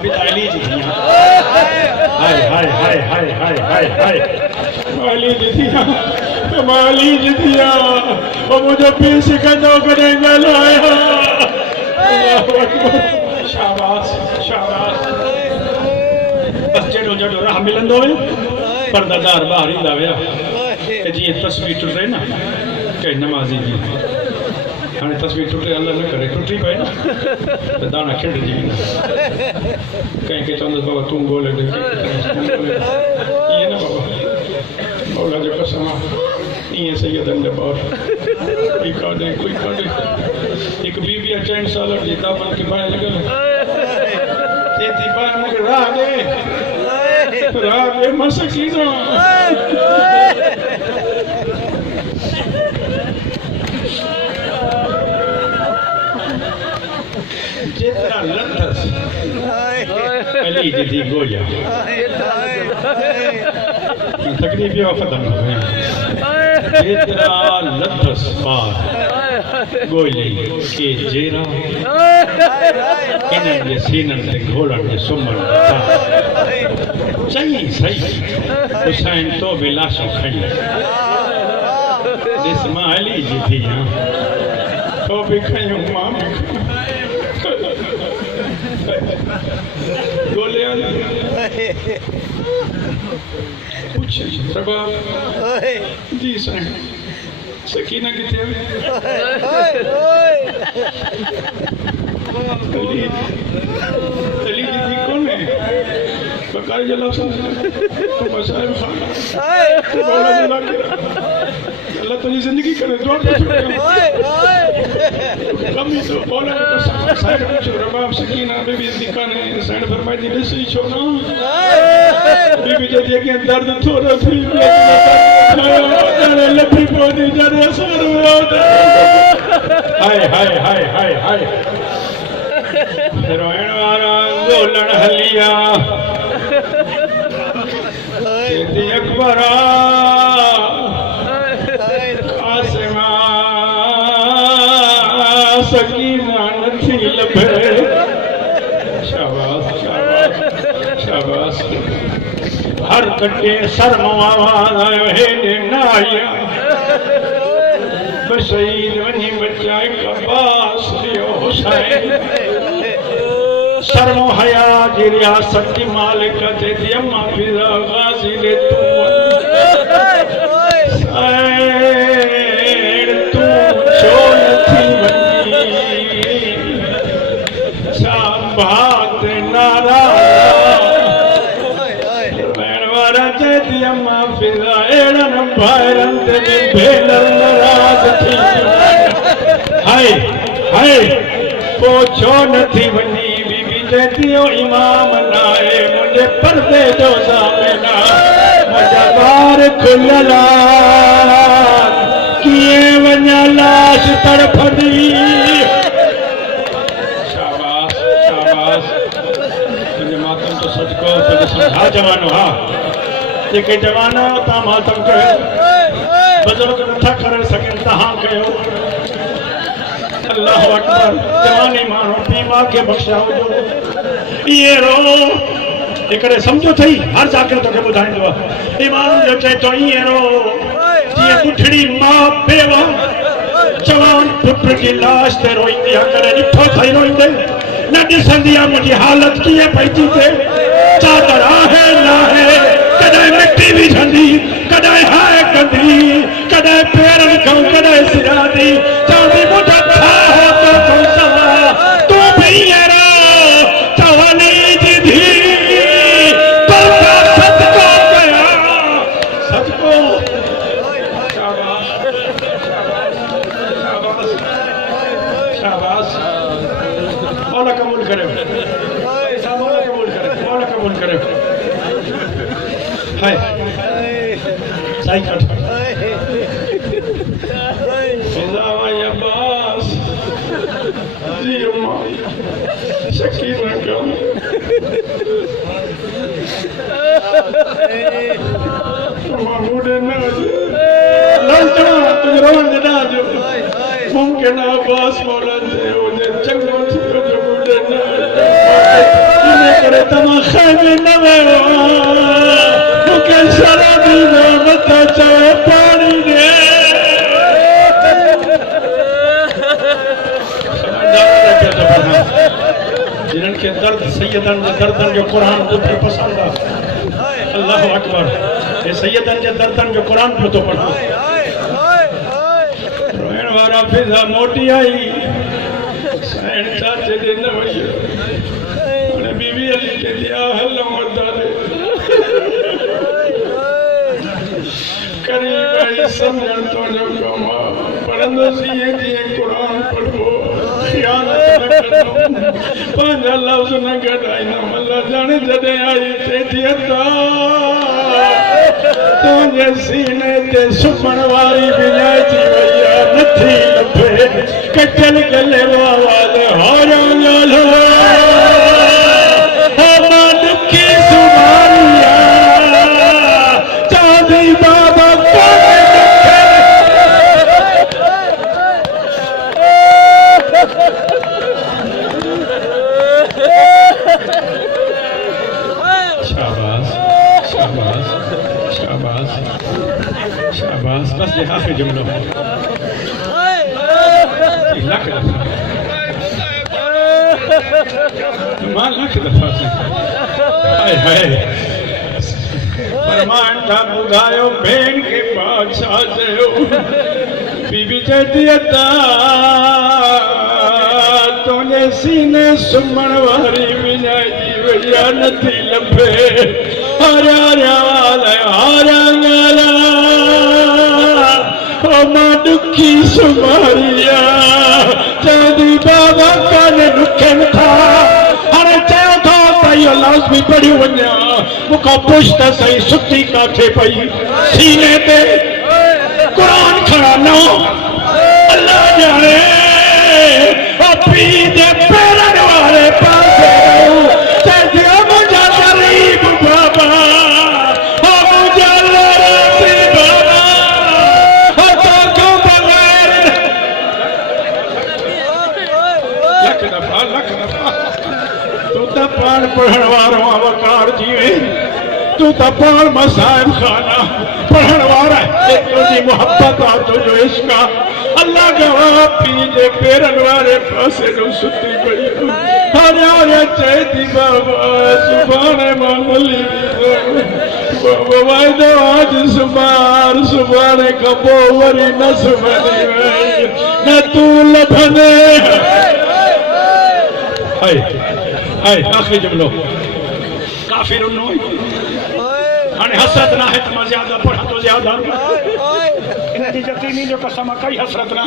अभी ताली जी थी हाय हाय हाय हाय हाय हाय हाय माली जी थी माली जी थी वो मुझे पीस कंदो करेंगे लाया शाबाश शाबाश बस जड़ो जड़ो राह मिलंदो है पर्दादार बाहर ईंदा विया जी तस्वीर टुटे ना कई नमाजी जी हाँ तस्वीर टुटे अल्लाह न करे टुटी पे ना तो दाना खिंड जी कहीं के चंद बाबा तू बोले ये ना बाबा मौला जो कसम ये सैयदन दे बार कोई काडे एक बीबी 4 साल जी दामन के बाय लगल तेती बार में राह दे मसकीना जेतरा लथस अली जी गोया तकलीफ यो खत्म हो गई जेतरा लथस पार गोली के जेरा इन्हनि जे सीननि ते घोड़नि जे सुम्हण सही सही हुसैन तो भी लाशो खड़ी ॾिस मां अली जी थी आहियां तो भी खयूं मां भी गोले पूछ रबाब जी साईं सकीना किथे अली जी कौन है बकाई जला मसाइल अल्लाह तुझी जिंदगी करे दुआ कमी तो बोला तो साइड कुछ रबाब सकीना बीबी दिखाने साइड फरमाई दी ॾिसी छो ना बीबी जे के दर्द थोड़ा थी लपी पोदी जरे सर हाय हाय हाय हाय हाय रोइण वारा बोलण हलिया तेदी अकबरा आसमा सकीना नथी लभे शाबाश शाबाश शाबाश हर कटे शर्म आवाज आयो हेॾे न आया शहीद वञी बचाए कबास लियो हुसैन शर्म हया जी रियासत की मालिक ते अम्मा फिजा गाजी ले तू छो नथी वञी छा बात नारा अम्मा फिजा एड़न भाइरन ते भेनर नाराज थी हाय हाय को छो नथी वञी बीबी चेतियो इमाम नाए मुंहिंजे पर्दे जो सामना मुंहिंजा ॿार खुलियल कीअं वञा लाश तड़फंदी शाबाश शाबाश तुंहिंजे मातम तो सदको तुंहिंजो समझा जवानो हा जेके जवाना ता मातम कयो बुजुर्ग नथा करे सघनि तव्हां कयो अल्लाह अकबर जवानी माण्हू पीउ माउ खे बख़्शिया हुजो इहे रो हिकिड़े सम्झो अथई हर ज़ाकिर तोखे ॿुधाईंदो आहे ईमान जो चए थो ईअं रो जीअं ॿुढड़ी माउ बेवा जवान पुट जी लाश ते रोईंदी आहे करे ॾिठो अथई रोईंदे न ॾिसंदी आहे मुंहिंजी हालत कीअं पई थी थिए चादर आहे न आहे कॾहिं मिटी विझंदी कॾहिं हाय कंदी कॾहिं पेरनि खां कॾहिं सिरादी चवंदी मुंहिंजा छा हो तो सवा तूं बि हींअर चवनी जी धीउ पर सदको कया सदको शाबाश शाबाश शाबाश मौला कबूल करे मौला कबूल करे मौला कबूल करे हाय साईं कट फिजावाई अब्बास जी अम्मा शकीना कम मुंडे न लंचना तुझ रोन ना जो मुमकिन अब्बास मौला दे ओने चंगो थियो जो मुंडे न इने करे तमा खैमे न वेओ मुके शराबी नो मत चाहे पानी दे जिन्हनि खे दर्द सैयदनि जे दर्दनि जो क़ुरान ॿुधी पसंदि आहे अल्लाहु अकबर हे सैयदनि जे दर्दनि जो क़ुरान पियो थो पढ़ो रोइण वारा फिज़ा मोटी आई साइण चाचे ॾे न वई हाणे बीवी हली चवंदी आहे हलूं वधारे करी भाई सम्झण तुंहिंजो कमु आहे पढ़ंदुसि ईअं जीअं क़ुरान पढ़बो ख़ियानत न कंदुमि पंहिंजा लफ़्ज़ न गॾाईंदुमि अल्लाह ॼाणे जॾहिं आई चवंदी तुंहिंजे सीने ते सुम्हण वारी विञाइजी वई आहे नथी लभे कचल गले आवाज़ हारा ॻाल्हि मां ॾुखी सुम्हारी चवंदी बाबा शाबाश बस ये आखिरी जुमला लाख दफा हाय हाय फरमान था बुधायो भेण के बादशाह चयो बीबी चवंदी तुंहिंजे सीने सुम्हण वारी विञाइजी वई आहे नथी लभे मां ॾुखी सुम्हारी चवंदी बाबा कान ॾुखनि था हाणे चयो था त इहो लफ़्ज़ बि पढ़ी वञा मूंखां पुछ त सही सुठी काथे पई सीने ते क़ुरान खड़ा न अल्लाह ॼाणे पीउ जे पेरनि वारे पासे चवंदी मुंहिंजा ग़रीब बाबा पान पढ़ण वारो वकार जी तू तो पान मसाइब खाना पढ़ण वारा तुझी मोहब्बत आ तुझो इश्क अल्लाह गवाह पी जे पेरन वारे पासे नु सुती पई हरे चैती बाबा सुभाणे मां मिली बाबा वाइदो आज सुभाणे खां पोइ वरी न सुभाणे न तू लभंदे हाय हाय आखिरी जुमलो काफिर नो हाणे हसरत ना है त मां ज्यादा पढ़ा तो ज्यादा इन जी यकीनी जो कसम कई हसरत ना